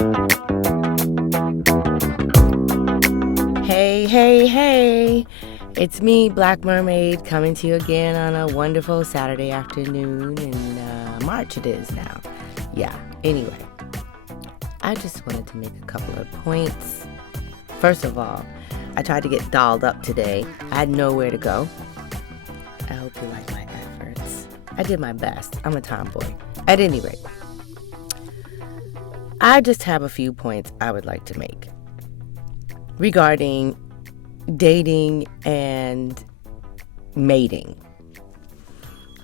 Hey, hey, hey. It's me, Black Mermaid, coming to you again on a wonderful Saturday afternoon in March it is now. Yeah, anyway, I just wanted to make a couple of points. First of all, I tried to get dolled up today. I had nowhere to go. I hope you like my efforts. I did my best. I'm a tomboy. At any rate, I just have a few points I would like to make regarding dating and mating.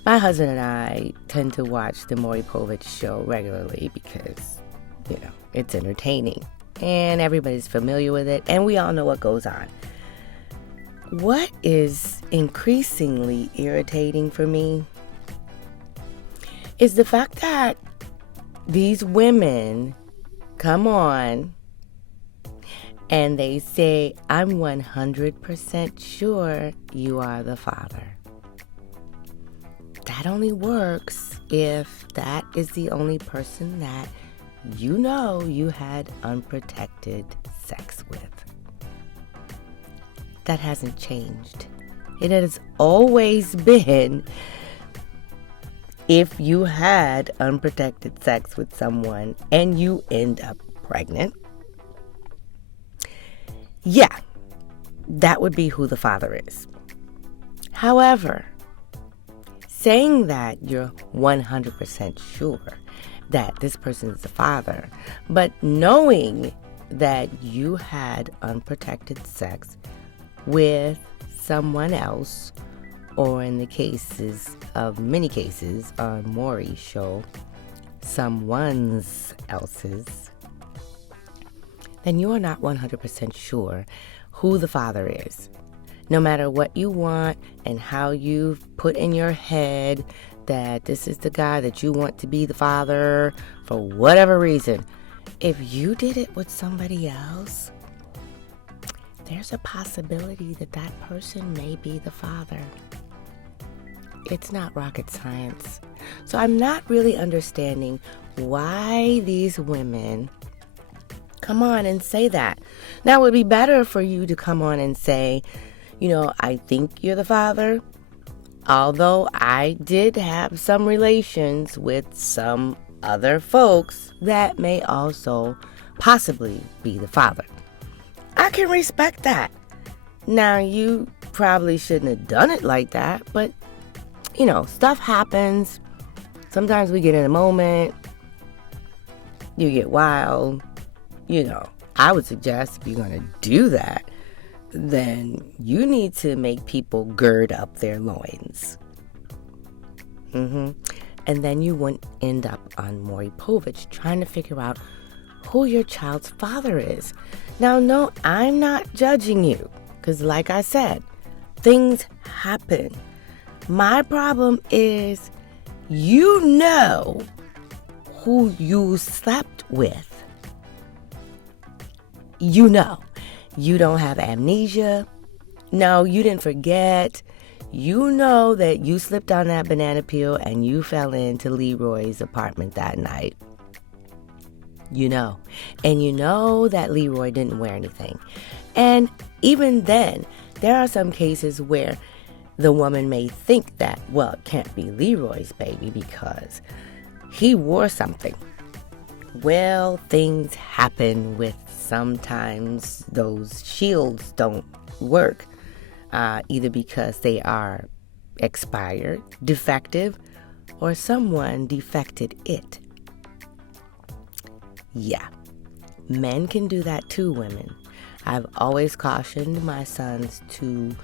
My husband and I tend to watch the Maury Povich show regularly because, it's entertaining and everybody's familiar with it and we all know what goes on. What is increasingly irritating for me is the fact that these women come on and they say, I'm 100% sure you are the father. That only works if that is the only person that you had unprotected sex with. That hasn't changed. It has always been if you had unprotected sex with someone and you end up pregnant, yeah, that would be who the father is. However, saying that you're 100% sure that this person is the father, but knowing that you had unprotected sex with someone else, or in the many cases on Maury's show, someone's else's, then you are not 100% sure who the father is. No matter what you want and how you've put in your head that this is the guy that you want to be the father for whatever reason, if you did it with somebody else, there's a possibility that that person may be the father. It's not rocket science. So I'm not really understanding why these women come on and say that. Now, it would be better for you to come on and say, I think you're the father, although I did have some relations with some other folks that may also possibly be the father. I can respect that. Now, you probably shouldn't have done it like that, but, stuff happens. Sometimes we get in a moment. You get wild. I would suggest if you're going to do that, then you need to make people gird up their loins. And then you wouldn't end up on Maury Povich trying to figure out who your child's father is. Now, no, I'm not judging you because, like I said, things happen. My problem is you know who you slept with. You don't have amnesia. No, you didn't forget. You know that you slipped on that banana peel and you fell into Leroy's apartment that night. And you know that Leroy didn't wear anything. And even then, there are some cases where the woman may think that, well, it can't be Leroy's baby because he wore something. Well, things happen with sometimes those shields don't work, either because they are expired, defective, or someone defected it. Yeah, men can do that too, women. I've always cautioned my sons to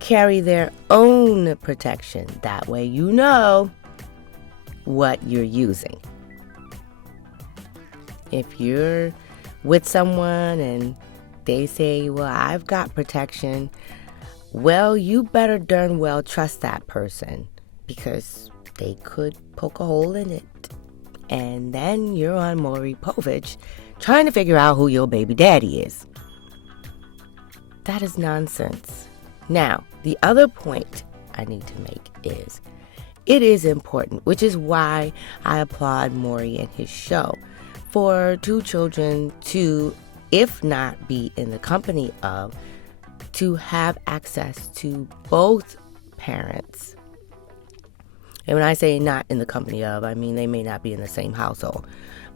carry their own protection. That way you know what you're using. If you're with someone and they say, well, I've got protection, well, you better darn well trust that person because they could poke a hole in it. And then you're on Maury Povich trying to figure out who your baby daddy is. That is nonsense. Now, the other point I need to make is it is important, which is why I applaud Maury and his show for two children to, if not be in the company of, to have access to both parents. And when I say not in the company of, I mean they may not be in the same household.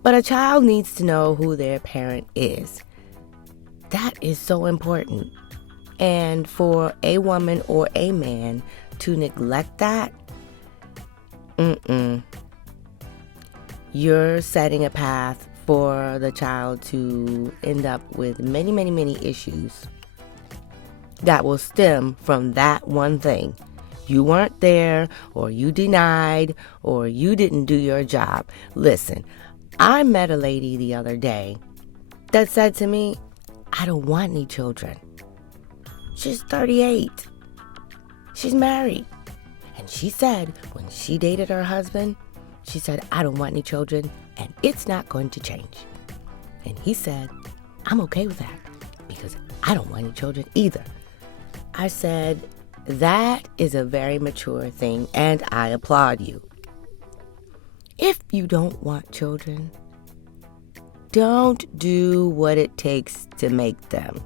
But a child needs to know who their parent is. That is so important. And for a woman or a man to neglect that, you're setting a path for the child to end up with many, many, many issues that will stem from that one thing. You weren't there, or you denied, or you didn't do your job. Listen, I met a lady the other day that said to me, I don't want any children. She's 38. She's married. And she said when she dated her husband, she said, I don't want any children, and it's not going to change. And he said, I'm okay with that because I don't want any children either. I said, that is a very mature thing, and I applaud you. If you don't want children, don't do what it takes to make them.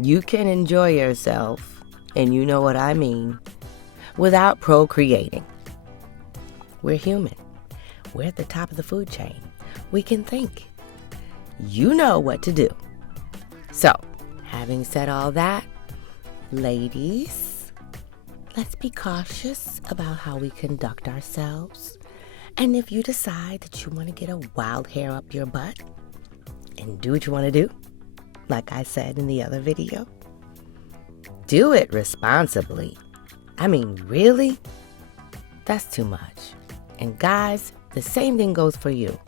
You can enjoy yourself, and you know what I mean, without procreating. We're human. We're at the top of the food chain. We can think. You know what to do. So, having said all that, ladies, let's be cautious about how we conduct ourselves. And if you decide that you want to get a wild hair up your butt and do what you want to do, like I said in the other video, do it responsibly. I mean, really? That's too much. And guys, the same thing goes for you.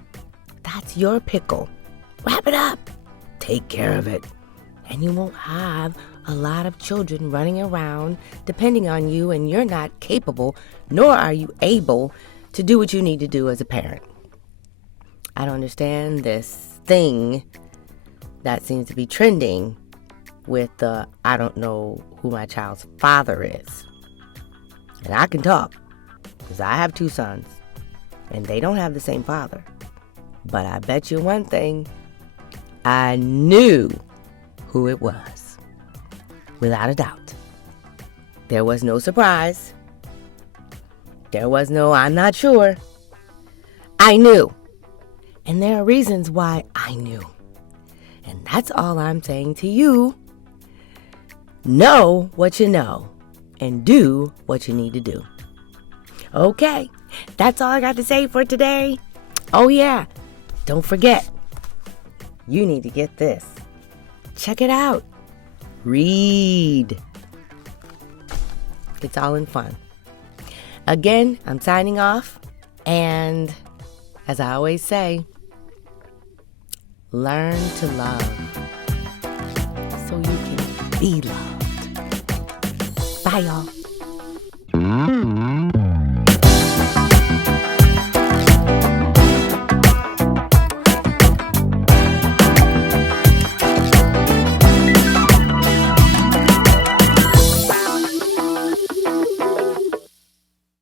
That's your pickle. Wrap it up. Take care of it. And you won't have a lot of children running around depending on you, and you're not capable, nor are you able to do what you need to do as a parent. I don't understand this thing that seems to be trending with the I don't know who my child's father is. And I can talk because I have two sons and they don't have the same father. But I bet you one thing, I knew who it was. Without a doubt. There was no surprise. There was no I'm not sure. I knew. And there are reasons why I knew. And that's all I'm saying to you. Know what you know and do what you need to do. Okay, that's all I got to say for today. Oh yeah, don't forget, you need to get this. Check it out. Read. It's all in fun. Again, I'm signing off, and as I always say, learn to love so you can be loved. Bye, y'all.